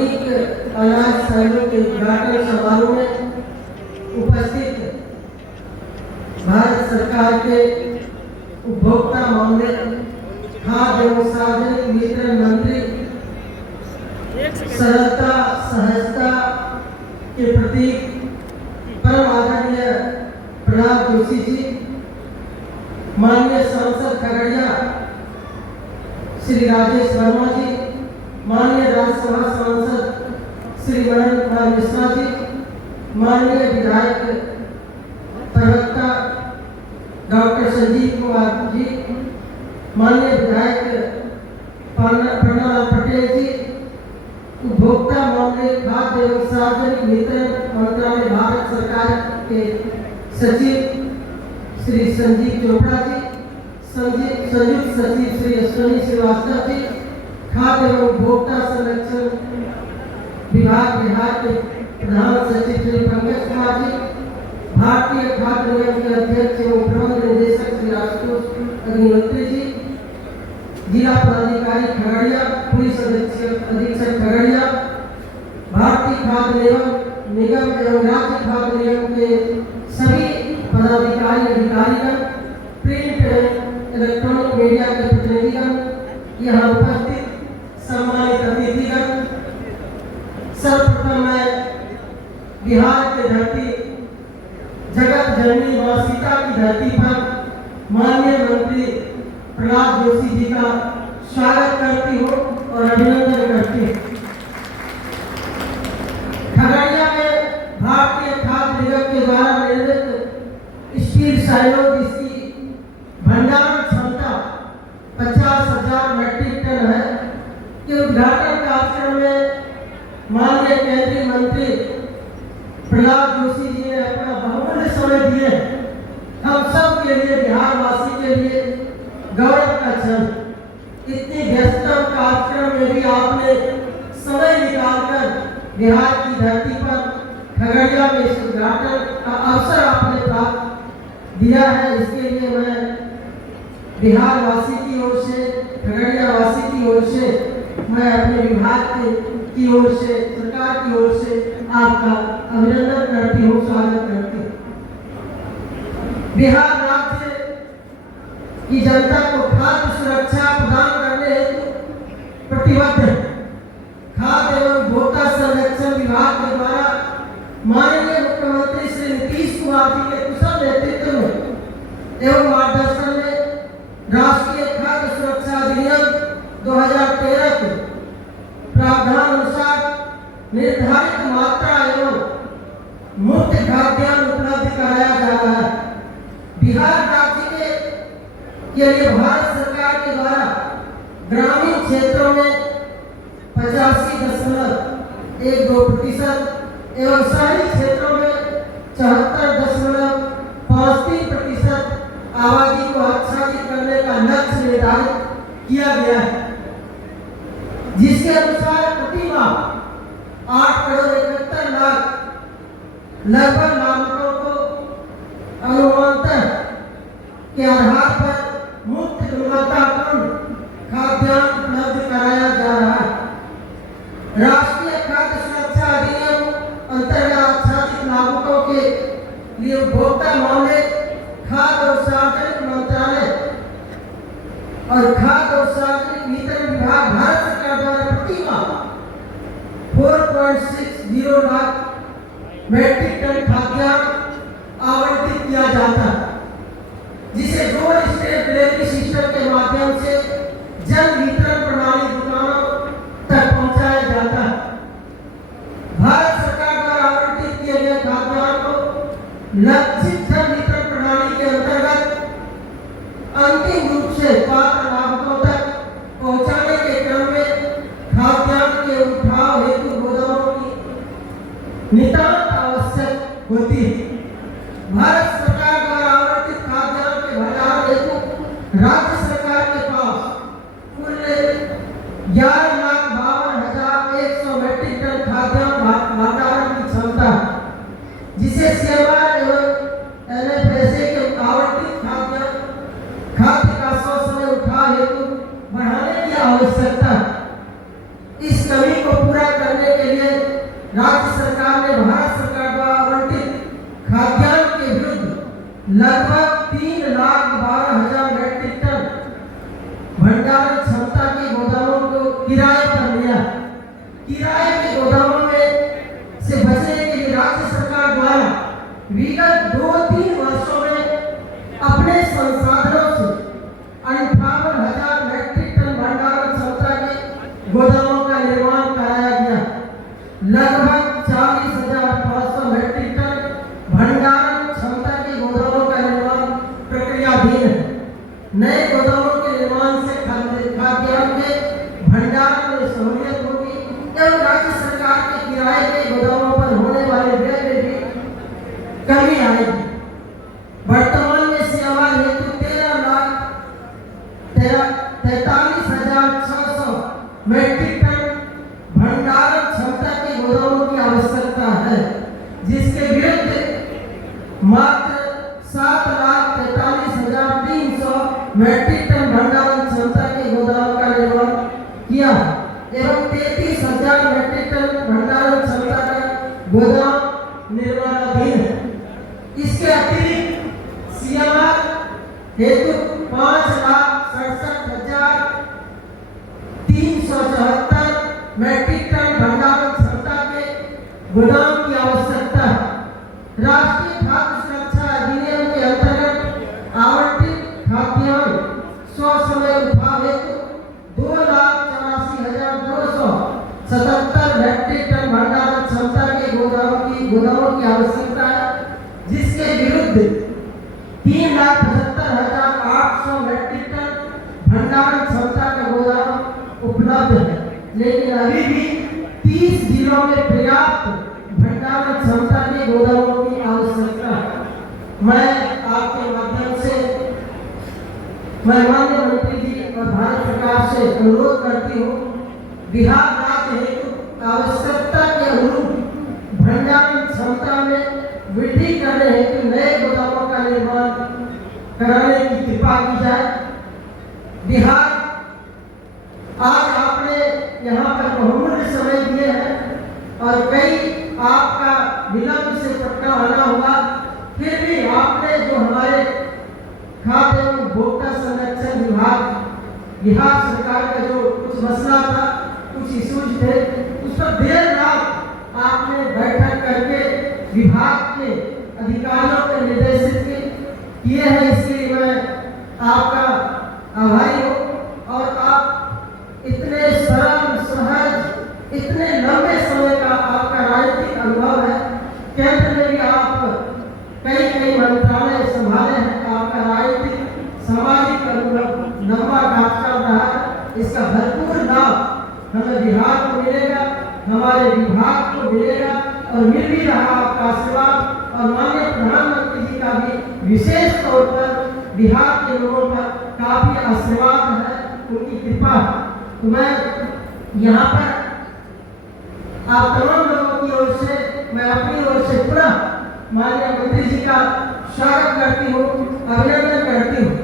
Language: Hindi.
सामूहिक अनाज सहयोग के उद्घाटन समारोह में उपस्थित भारत सरकार के उपभोक्ता मामले, खाद्य एवं सार्वजनिक वितरण मंत्री, सरलता सहजता के प्रतीक परम आदरणीय प्रहलाद जोशी जी, माननीय सांसद खगड़िया श्री राजेश वर्मा जी, माननीय राज्यसभा सांसद श्री मनन कुमार मिश्रा जी, माननीय विधायक प्रवक्ता डॉक्टर संजीव कुमार जी, माननीय विधायक प्रणव पटेल जी, उपभोक्ता मामले, खाद्य एवं सार्वजनिक वितरण मंत्रालय भारत सरकार के सचिव श्री संजीव चोपड़ा जी, संयुक्त सचिव श्री अश्विनी श्रीवास्तव जी, खाद्य एवं उपभोक्ता संरक्षण विभाग बिहार के प्रधान सचिव श्री पंकज कुमार जी, भारतीय खाद्य निगम के अध्यक्ष एवं प्रबंध निदेशक श्री आशुतोष अग्निहोत्री जी, जिला पदाधिकारी खगड़िया, पुलिस अधीक्षक खगड़िया, भारतीय खाद्य निगम एवं राज्य खाद्य निगम के सभी पदाधिकारी अधिकारीगण, प्रिंट इलेक्ट्रॉनिक मीडिया के प्रतिनिधिगण, यहाँ उपस्थित सम्मानित अतिथिगण, सर्वप्रथम मैं बिहार की धरती, जगत जननी मां सीता की धरती पर माननीय मंत्री प्रहलाद जोशी जी का स्वागत करती हूँ और अभिनंदन करती हूँ। खगड़िया में भारतीय खाद्य निगम के द्वारा निर्मित स्टील सहयोग इसकी भंडारण क्षमता 50,000 मैट्रिक टन है के उद्घाटन कार्यक्रम में माननीय केंद्रीय मंत्री प्रहलाद जोशी जी ने अपना बहुमूल्य समय दिए। हम सब के लिए, बिहार वासी के लिए गौरव का क्षण। इतनी व्यस्तम कार्यक्रम में भी आपने समय निकालकर बिहार की धरती पर खगड़िया में इस उद्घाटन का अवसर आपने प्राप्त दिया है। इसके लिए मैं बिहार वासी की ओर से, खगड़िया वासी की ओर से, मैं अपने विभाग की ओर से, सरकार की ओर से आपका अभिनंदन करती हूँ, स्वागत करती हूँ। बिहार राज्य की जनता को खाद्य सुरक्षा प्रदान करने हेतु प्रतिबद्ध है। खाद्य एवं उपभोक्ता संरक्षण विभाग के द्वारा माननीय मुख्यमंत्री श्री नीतीश कुमार जी के कुशल नेतृत्व में एवं मार्गदर्शन में राष्ट्रीय खाद्य सुरक्षा अधिनियम 2013 के प्रावधान अनुसार निर्धारित मात्रा एवं मुफ्त खाद्यान्न उपलब्ध कराया जा रहा है। बिहार राज्य के लिए भारत सरकार के द्वारा ग्रामीण क्षेत्रों में 85.12% एवं शहरी क्षेत्रों में 74.53% आबादी को आच्छादित करने का लक्ष्य निर्धारित किया गया है, जिसके अनुसार प्रति माह 8,71,00,000 लगभग नागरिकों को अनुमानतः के आधार पर मुफ्त गुणवत्तापूर्ण खाद्यान्न उपलब्ध कराया जा रहा है। राष्ट्रीय खाद्य सुरक्षा अधिनियम अंतर्गत आच्छादित नागरिकों के लिए उपभोक्ता मामले, खाद्य और सार्वजनिक मंत्रालय और खाद्य और सार्वजनिक वितरण विभाग भारत सरकार द्वारा प्रति माह 4.60 लाख मैट्रिक टन खाद्यान्न आवंटित किया जाता है, जिसे डोर स्टेप डिलीवरी सिस्टम के माध्यम से जन वितरण प्रणाली दुकानों तक पहुंचाया जाता है। भारत सरकार द्वारा आवंटित किए गए खाद्यान्न को लक्षित जन वितरण प्रणाली के अंतर्गत अंतिम रूप से पात्र लाभुकों तक पहुंचाने के क्रम में खाद्यान्न के उठाव हेतु गोदामों की नितांत आवश्यक होती है। भारत सरकार द्वारा आवंटित खाद्यान्न के भंडारण हेतु राज्य सरकार के पास कुल 11,52,100 मैट्रिक टन खाद्यान्न भंडारण की क्षमता है, जिसे सेवा एवं NFSA के आवंटित खाद्य का समय उठाव हेतु बढ़ाने की आवश्यकता है। इस कमी को पूरा करने के भंडारण क्षमता के गोदामों को किराए पर लिया। किराए के गोदामों में से बचने के लिए राज्य सरकार द्वारा विगत 2-3 वर्षों में अपने संसाधनों से 58,000 मैट्रिक टन भंडारण क्षमता के गोदामों का निर्माण कराया गया। लगभग 40,500 मैट्रिक टन भंडारण क्षमता के गोदामों का निर्माण प्रक्रियाधीन है। नए गोदामों के निर्माण से खाद्यान्न के भंडारण में सहूलियत होगी एवं राज्य सरकार के किराए के गोदामों पर होने वाले व्यय में भी कमी आएगी। वर्तमान में सेवा हेतु 43,600 मैट्रिक टन भंडारण क्षमता के गोदामों की आवश्यकता है, जिसके विरुद्ध मात्र 7,43,300 मैट्रिक टन भंडारण क्षमता के गोदाम का निर्माण किया एवं 33,000 मैट्रिक टन भंडारण क्षमता का गोदाम निर्माणाधीन है। इसके अतिरिक्त सीएमआर हेतु 5,67,374 मैट्रिक टन भंडारण क्षमता के गोदाम की आवश्यकता है। राष्ट्रीय खाद्य सुरक्षा अधिनियम के अंतर्गत आवंटित खाद्यान्न स्वसमय उठाव हेतु 2,84,277 मैट्रिक टन भंडारण क्षमता के गोदामों की आवश्यकता है, जिसके विरुद्ध 3,75,800 मैट्रिक टन भंडारण क्षमता का गोदाम उपलब्ध है। लेकिन अभी भी 30 जिलों में पर्याप्त भंडारण क्षमता के गोदामों की आवश्यकता है। मैं आपके माध्यम से माननीय मंत्री जी और भारत सरकार से अनुरोध करती हूँ, बिहार राज्य हेतु आवश्यकता के अनुरूप भंडारण क्षमता में वृद्धि करने हेतु नए गोदामों का निर्माण कराने की कृपा की जाए। बिहार आज आपने यहाँ पर बहुमूल्य समय दिए हैं और कई आपका विलंब से पटना आना हुआ, फिर भी आपने जो हमारे खाद्य एवं उपभोक्ता संरक्षण विभाग बिहार सरकार का जो कुछ मसला था, कुछ इश्यूज थे, उस पर देर रात आपने बैठक करके विभाग के अधिकारियों को निर्देशित किए हैं। इसके लिए मैं आपका आभारी हूँ और आप इतने सरल सहज इतने लंबे समय का आपका राजनीतिक अनुभव है। केंद्र में भी आप कई मंत्रालय संभाले हैं, आपका राजनीतिक सामाजिक अनुभव लंबा काफी रहा है। इसका भरपूर लाभ हमें बिहार को मिलेगा, हमारे विभाग को मिलेगा और मिल भी रहा आपका आशीर्वाद और माननीय प्रधानमंत्री जी का भी विशेष तौर पर बिहार के लोगों पर काफी आशीर्वाद है, उनकी कृपा। तो मैं यहाँ पर आप तमाम लोगों की ओर से, मैं अपनी ओर से पुनः माननीय मंत्री जी का स्वागत करती हूँ, अभिनंदन करती हूँ।